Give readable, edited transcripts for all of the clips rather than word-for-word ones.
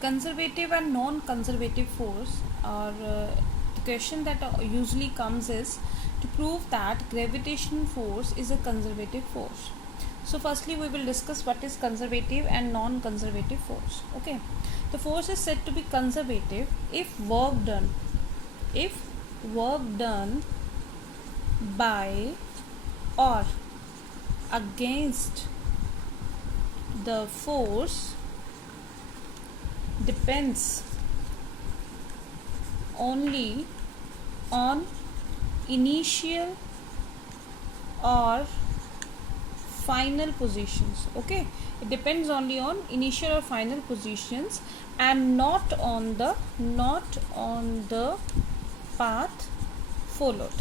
Conservative and non-conservative force, or the question that usually comes is to prove that gravitational force is a conservative force. So firstly we will discuss what is conservative and non-conservative force. Okay, the force is said to be conservative if work done by or against the force depends only on initial or final positions. Okay, it depends only on initial or final positions and not on the path followed,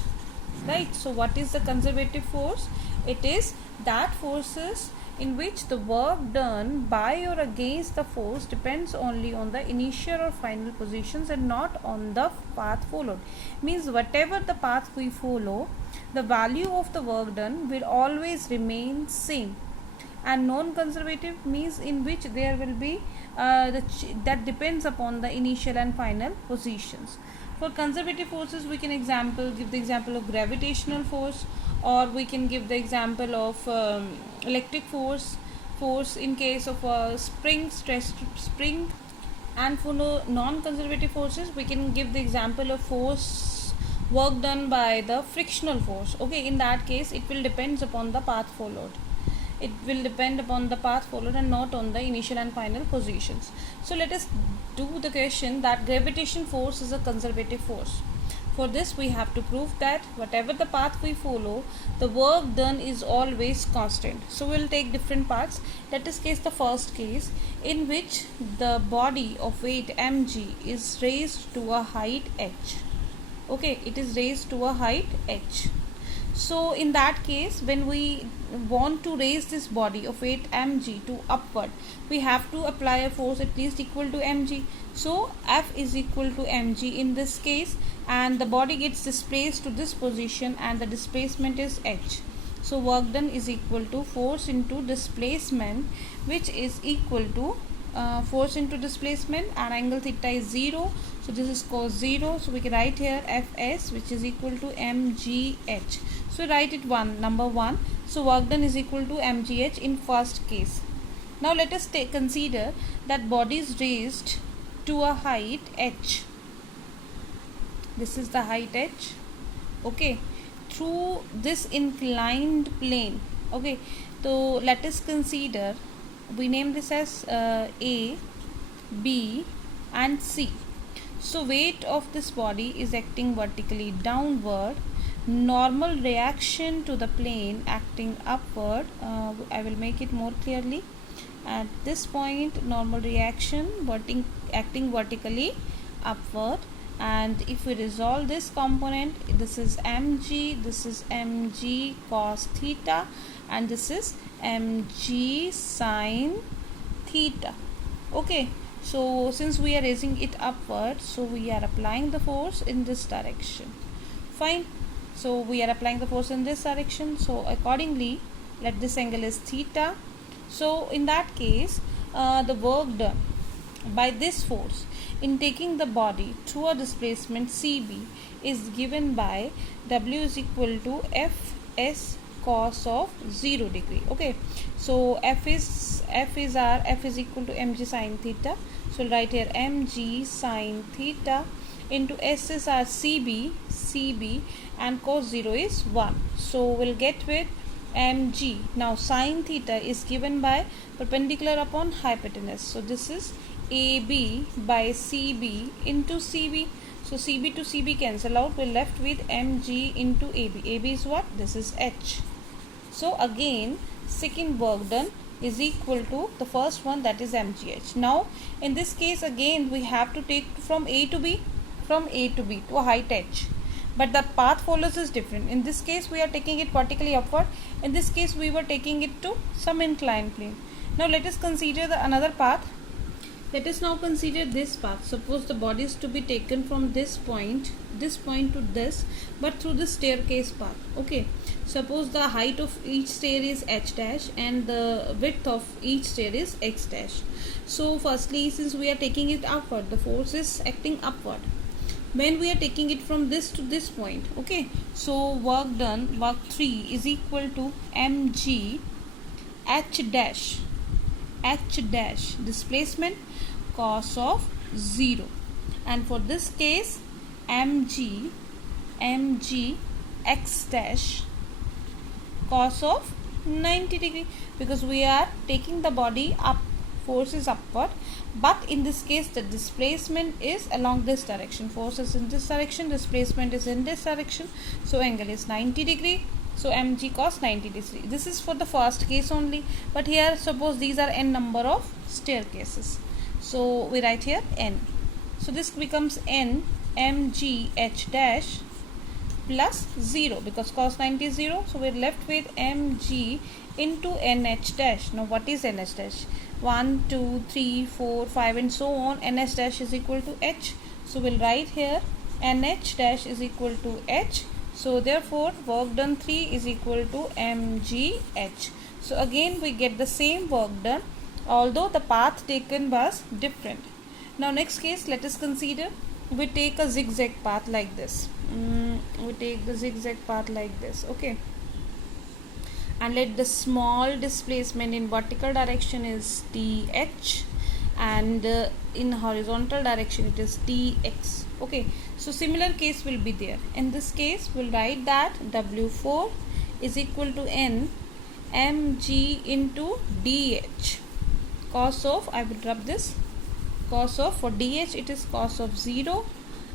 right? So what is the conservative force? It is that forces in which the work done by or against the force depends only on the initial or final positions and not on the path followed. Means whatever the path we follow, the value of the work done will always remain same. And non-conservative means in which there will be that depends upon the initial and final positions. For conservative forces we can give the example of gravitational force, or we can give the example of electric force in case of a stress spring. And for non-conservative forces we can give the example of force work done by the frictional force. Okay, in that case it will depends upon the path followed. It will depend upon the path followed and not on the initial and final positions. So let us do the question that gravitation force is a conservative force. For this we have to prove that whatever the path we follow, the work done is always constant. So we will take different parts. Let us case the first case in which the body of weight mg is raised to a height h. Okay, it is raised to a height h. So in that case, when we want to raise this body of weight mg to upward, we have to apply a force at least equal to mg. So F is equal to mg in this case, and the body gets displaced to this position and the displacement is h. So work done is equal to force into displacement, which is equal to force into displacement, and angle theta is 0. So this is cos 0. So we can write here Fs, which is equal to mgh. So write it number 1. So work done is equal to mgh in first case. Now let us consider that body is raised to a height h. This is the height h. Okay, through this inclined plane. Okay, so let us consider, we name this as A, B and C. So weight of this body is acting vertically downward, normal reaction to the plane acting upward. I will make it more clearly. At this point, normal reaction acting vertically upward. And if we resolve this component, this is mg, this is mg cos theta, and this is mg sin theta. Okay, so since we are raising it upward, so we are applying the force in this direction. Fine. So we are applying the force in this direction. So accordingly, let this angle is theta. So in that case, the work done by this force in taking the body through a displacement CB is given by W is equal to Fs cos of 0 degree. Okay, so F is equal to mg sin theta. So we'll write here mg sin theta into S is our CB, and cos 0 is 1. So we'll get with mg. Now sin theta is given by perpendicular upon hypotenuse. So this is AB by CB into CB. So CB to CB cancel out. We're left with mg into AB. AB is what? This is h. So again, second work done is equal to the first one, that is mgh. Now in this case again we have to take from A to B to a height h. But the path follows is different. In this case we are taking it vertically upward. In this case we were taking it to some inclined plane. Now let us consider another path. Let us now consider this path. Suppose the body is to be taken from this point to this, but through the staircase path. Okay, suppose the height of each stair is h dash and the width of each stair is x dash. So firstly, since we are taking it upward, the force is acting upward when we are taking it from this to this point. Okay, so work 3 is equal to mg h dash displacement cos of 0, and for this case mg x dash cos of 90 degree, because we are taking the body up, force is upward, but in this case the displacement is along this direction. Force is in this direction, displacement is in this direction, so angle is 90 degree. So mg cos 90 degree. This is for the first case only, but here suppose these are n number of staircases, so we write here n. So this becomes n mg h dash plus 0, because cos 90 is 0, so we're left with mg into nh dash. Now what is nh dash? 1 2 3 4 5 and so on. nh dash is equal to h, so we'll write here nh dash is equal to h. So therefore work done 3 is equal to mgh. So again we get the same work done, although the path taken was different. Now next case, let us consider we take a zigzag path like this. We take the zigzag path like this. Okay, and let the small displacement in vertical direction is th, and in horizontal direction it is tx. Okay, so similar case will be there. In this case we'll write that w4 is equal to n mg into dh cos of, I will rub this, cos of, for dh it is cos of 0,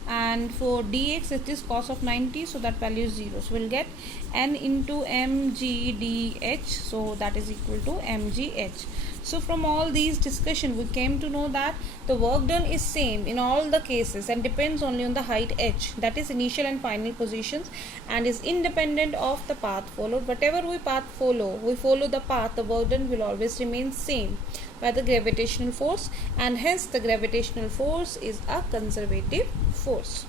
and for dx it is cos of 90, so that value is 0. So we'll get n into mg dh, so that is equal to mgh. So from all these discussion we came to know that the work done is same in all the cases and depends only on the height h, that is initial and final positions, and is independent of the path followed. Whatever we follow the path, the work done will always remain same by the gravitational force, and hence the gravitational force is a conservative force.